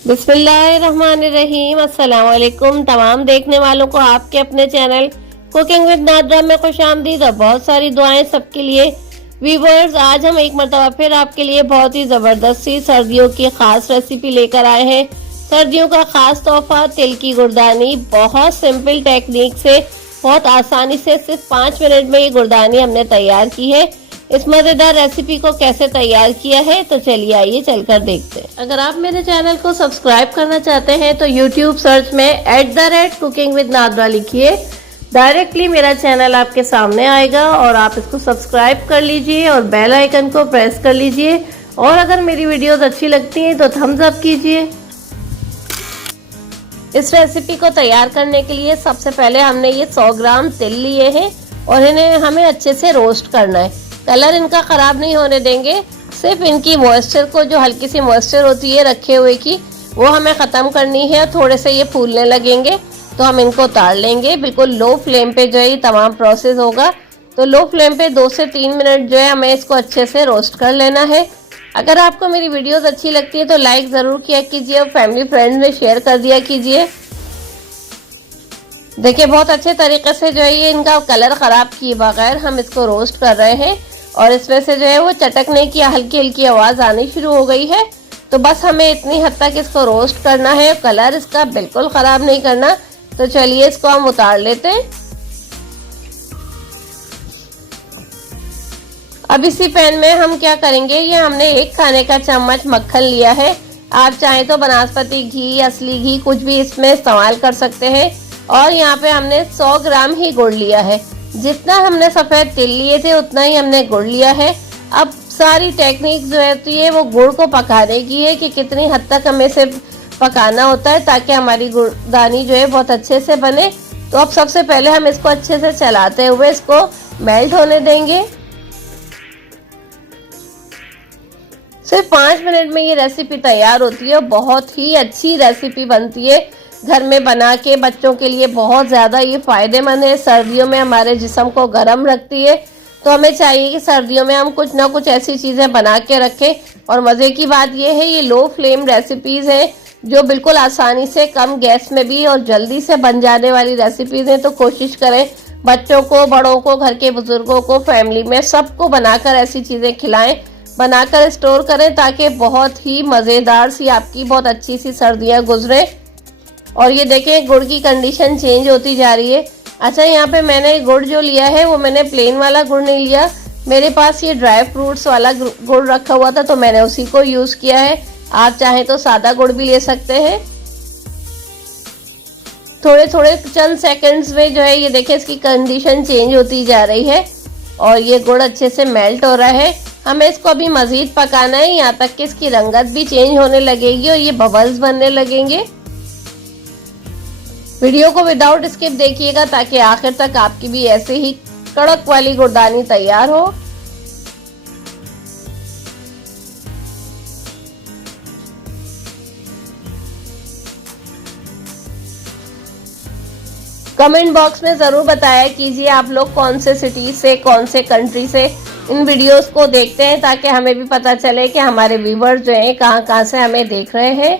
बिस्मिल्लाहिर्रहमानिर्रहीम। अस्सलाम वालेकुम तमाम देखने वालों को आपके अपने चैनल कुकिंग विद नादरा में खुशामदीद और बहुत सारी दुआएं सबके लिए। व्यूअर्स, आज हम एक मरतबा फिर आपके लिए बहुत ही ज़बरदस्त सी सर्दियों की ख़ास रेसिपी लेकर आए हैं। सर्दियों का ख़ास तोहफा तिल की गुरदानी। बहुत सिंपल टेक्निक से, बहुत आसानी से सिर्फ 5 मिनट में ये गुरदानी हमने तैयार की है। इस मजेदार रेसिपी को कैसे तैयार किया है तो चलिए आइए चलकर देखते हैं। अगर आप मेरे चैनल को सब्सक्राइब करना चाहते हैं तो YouTube सर्च में @कुकिंग विद नादरा लिखिए। डायरेक्टली मेरा चैनल आपके सामने आएगा और आप इसको सब्सक्राइब कर लीजिए और बेल आइकन को प्रेस कर लीजिए। और अगर मेरी वीडियोस अच्छी लगती हैं तो थम्स अप कीजिए। इस रेसिपी को तैयार करने के लिए सबसे पहले हमने ये 100 ग्राम तिल लिए हैं और इन्हें हमें अच्छे से रोस्ट करना है। कलर इनका ख़राब नहीं होने देंगे, सिर्फ इनकी मॉइस्चर को, जो हल्की सी मॉइस्चर होती है रखे हुए की, वो हमें ख़त्म करनी है। थोड़े से ये फूलने लगेंगे तो हम इनको उतार लेंगे। बिल्कुल लो फ्लेम पे जो है ये तमाम प्रोसेस होगा। तो लो फ्लेम पे 2 से 3 मिनट जो है हमें इसको अच्छे से रोस्ट कर लेना है। अगर आपको मेरी वीडियोस अच्छी लगती है तो लाइक ज़रूर किया कीजिए और फैमिली फ्रेंड्स में शेयर कर दिया कीजिए। देखिए बहुत अच्छे तरीके से जो है ये इनका कलर ख़राब किए बगैर हम इसको रोस्ट कर रहे हैं और इसमें से जो है वो चटकने की हल्की हल्की आवाज़ आनी शुरू हो गई है। तो बस हमें इतनी हद तक इसको रोस्ट करना है, कलर इसका बिल्कुल ख़राब नहीं करना। तो चलिए इसको हम उतार लेते हैं। अब इसी पैन में हम क्या करेंगे, ये हमने 1 खाने का चम्मच मक्खन लिया है। आप चाहें तो बनास्पति घी, असली घी, कुछ भी इसमें इस्तेमाल कर सकते हैं। और यहाँ पे हमने 100 ग्राम ही गुड़ लिया है। जितना हमने सफ़ेद तिल लिए थे उतना ही हमने गुड़ लिया है। अब सारी टेक्निक जो होती है वो गुड़ को पकाने की है कि कितनी हद तक हमें इसे पकाना होता है ताकि हमारी गुरदानी जो है बहुत अच्छे से बने। तो अब सबसे पहले हम इसको अच्छे से चलाते हुए इसको मेल्ट होने देंगे। सिर्फ 5 मिनट में ये रेसिपी तैयार होती है। बहुत ही अच्छी रेसिपी बनती है, घर में बना के बच्चों के लिए बहुत ज़्यादा ये फ़ायदेमंद है। सर्दियों में हमारे जिस्म को गर्म रखती है, तो हमें चाहिए कि सर्दियों में हम कुछ ना कुछ ऐसी चीज़ें बना के रखें। और मज़े की बात ये है, ये लो फ्लेम रेसिपीज़ हैं जो बिल्कुल आसानी से, कम गैस में भी और जल्दी से बन जाने वाली रेसिपीज़ हैं। तो कोशिश करें बच्चों को, बड़ों को, घर के बुज़ुर्गों को, फैमिली में सबको बनाकर ऐसी चीज़ें खिलाएँ, बनाकर स्टोर करें ताकि बहुत ही मज़ेदार सी आपकी बहुत अच्छी सी सर्दियाँ गुजरें। और ये देखें गुड़ की कंडीशन चेंज होती जा रही है। अच्छा, यहाँ पे मैंने गुड़ जो लिया है वो मैंने प्लेन वाला गुड़ नहीं लिया, मेरे पास ये ड्राई फ्रूट्स वाला गुड़ रखा हुआ था तो मैंने उसी को यूज़ किया है। आप चाहें तो सादा गुड़ भी ले सकते हैं। थोड़े थोड़े चंद सेकंड्स में जो है ये देखें इसकी कंडीशन चेंज होती जा रही है और ये गुड़ अच्छे से मेल्ट हो रहा है। हमें इसको अभी मज़ीद पकाना है यहाँ तक कि इसकी रंगत भी चेंज होने लगेगी और ये बबल्स बनने लगेंगे। वीडियो को विदाउट स्किप देखिएगा ताकि आखिर तक आपकी भी ऐसे ही कड़क वाली गुरदानी तैयार हो। कमेंट बॉक्स में ज़रूर बताया कीजिए आप लोग कौन से सिटी से, कौन से कंट्री से इन वीडियोस को देखते हैं ताकि हमें भी पता चले कि हमारे व्यूअर्स जो हैं कहाँ कहाँ से हमें देख रहे हैं।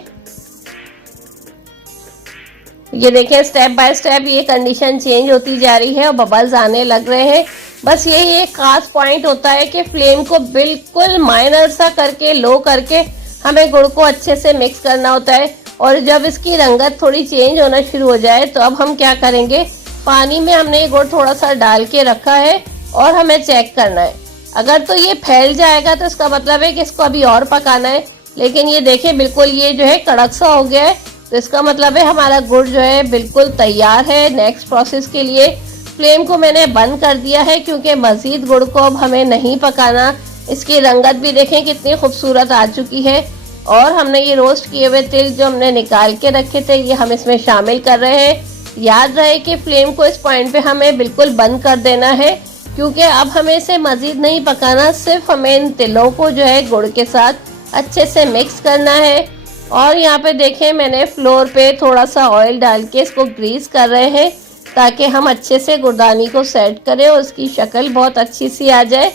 ये देखें स्टेप बाय स्टेप ये कंडीशन चेंज होती जा रही है और बबल्स आने लग रहे हैं। बस यही एक खास पॉइंट होता है कि फ्लेम को बिल्कुल माइनर सा करके, लो करके हमें गुड़ को अच्छे से मिक्स करना होता है। और जब इसकी रंगत थोड़ी चेंज होना शुरू हो जाए तो अब हम क्या करेंगे, पानी में हमने ये गुड़ थोड़ा सा डाल के रखा है और हमें चेक करना है। अगर तो ये फैल जाएगा तो इसका मतलब है कि इसको अभी और पकाना है। लेकिन ये देखें बिल्कुल ये जो है कड़क सा हो गया है, तो इसका मतलब है हमारा गुड़ जो है बिल्कुल तैयार है नेक्स्ट प्रोसेस के लिए। फ्लेम को मैंने बंद कर दिया है क्योंकि मज़ीद गुड़ को अब हमें नहीं पकाना। इसकी रंगत भी देखें कितनी खूबसूरत आ चुकी है। और हमने ये रोस्ट किए हुए तिल जो हमने निकाल के रखे थे ये हम इसमें शामिल कर रहे हैं। याद रहे कि फ्लेम को इस पॉइंट पे हमें बिल्कुल बंद कर देना है क्योंकि अब हमें इसे मज़ीद नहीं पकाना, सिर्फ हमें इन तिलों को जो है गुड़ के साथ अच्छे से मिक्स करना है। और यहाँ पे देखें मैंने फ्लोर पे थोड़ा सा ऑयल डाल के इसको ग्रीस कर रहे हैं ताकि हम अच्छे से गुरदानी को सेट करें और उसकी शक्ल बहुत अच्छी सी आ जाए।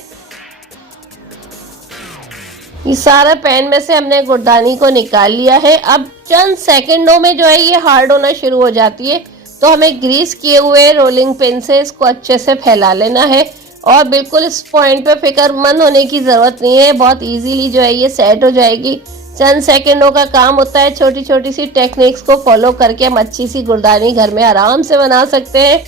ये सारा पैन में से हमने गुड़दानी को निकाल लिया है। अब चंद सेकंडों में जो है ये हार्ड होना शुरू हो जाती है, तो हमें ग्रीस किए हुए रोलिंग पिन से इसको अच्छे से फैला लेना है। और बिल्कुल इस पॉइंट पे फिक्रमंद होने की ज़रूरत नहीं है, बहुत इजीली जो है ये सेट हो जाएगी। चंद सेकंडों का काम होता है। छोटी छोटी सी टेक्निक्स को फॉलो करके हम अच्छी सी गुड़दानी घर में आराम से बना सकते हैं।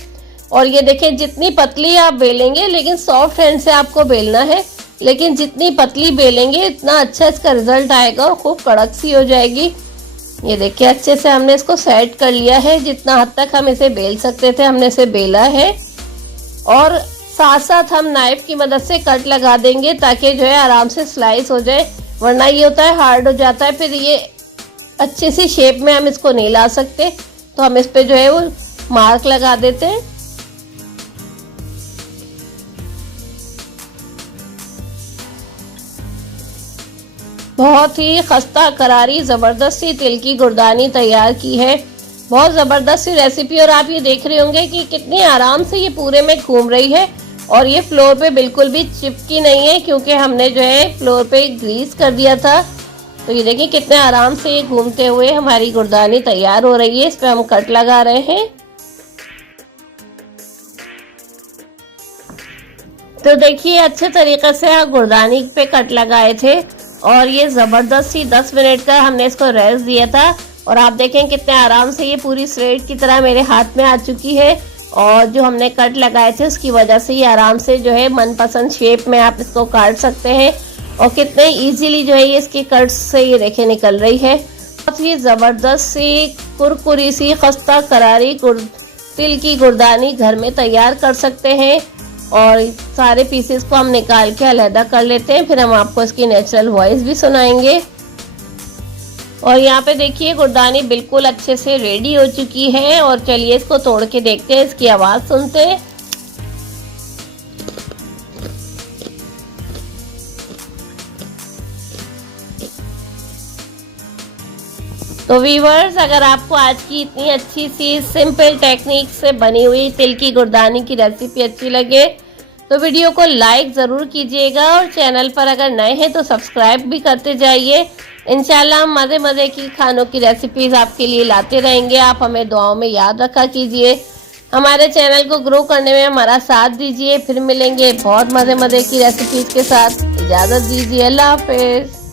और ये देखें, जितनी पतली आप बेलेंगे, लेकिन सॉफ्ट हैंड से आपको बेलना है, लेकिन जितनी पतली बेलेंगे इतना अच्छा इसका रिजल्ट आएगा और खूब कड़क सी हो जाएगी। ये देखिए, अच्छे से हमने इसको सेट कर लिया है। जितना हद तक हम इसे बेल सकते थे हमने इसे बेला है। और साथ साथ हम नाइफ की मदद से कट लगा देंगे ताकि जो है आराम से स्लाइस हो जाए, वरना ये होता है हार्ड हो जाता है, फिर ये अच्छी सी शेप में हम इसको नहीं ला सकते। तो हम इस पे जो है वो मार्क लगा देते हैं। बहुत ही खस्ता करारी ज़बरदस्त सी तिल की गुड़दानी तैयार की है। बहुत ज़बरदस्त सी रेसिपी। और आप ये देख रहे होंगे कि कितनी आराम से ये पूरे में घूम रही है और ये फ्लोर पे बिल्कुल भी चिपकी नहीं है, क्योंकि हमने जो है फ्लोर पे ग्रीस कर दिया था। तो ये देखिए कितने आराम से ये घूमते हुए हमारी गुड़दानी तैयार हो रही है। इस पे हम कट लगा रहे हैं। तो देखिए, अच्छे तरीके से गुड़दानी पे कट लगाए थे और ये ज़बरदस्त सी 10 मिनट का हमने इसको रेस्ट दिया था। और आप देखें कितने आराम से ये पूरी स्ट्रेट की तरह मेरे हाथ में आ चुकी है। और जो हमने कट लगाए थे उसकी वजह से ये आराम से जो है मनपसंद शेप में आप इसको काट सकते हैं। और कितने इजीली जो है ये इसकी कट से ये देखें निकल रही है। बहुत ही ज़बरदस्त सी कुरकुरी सी खस्ता करारी तिल की गुड़दानी घर में तैयार कर सकते हैं। और सारे पीसेस को हम निकाल के अलहदा कर लेते हैं, फिर हम आपको इसकी नेचुरल वॉइस भी सुनाएंगे। और यहाँ पे देखिए गुड़दानी बिल्कुल अच्छे से रेडी हो चुकी है। और चलिए इसको तोड़ के देखते हैं, इसकी आवाज़ सुनते हैं। तो व्यूअर्स, अगर आपको आज की इतनी अच्छी सी सिंपल टेक्निक से बनी हुई तिल की गुड़दानी की रेसिपी अच्छी लगे तो वीडियो को लाइक ज़रूर कीजिएगा। और चैनल पर अगर नए हैं तो सब्सक्राइब भी करते जाइए। इंशाल्लाह हम मज़े मज़े की खानों की रेसिपीज़ आपके लिए लाते रहेंगे। आप हमें दुआओं में याद रखा कीजिए। हमारे चैनल को ग्रो करने में हमारा साथ दीजिए। फिर मिलेंगे बहुत मज़े मज़े की रेसिपीज़ के साथ। इजाज़त दीजिए। अल्लाह हाफ़िज़।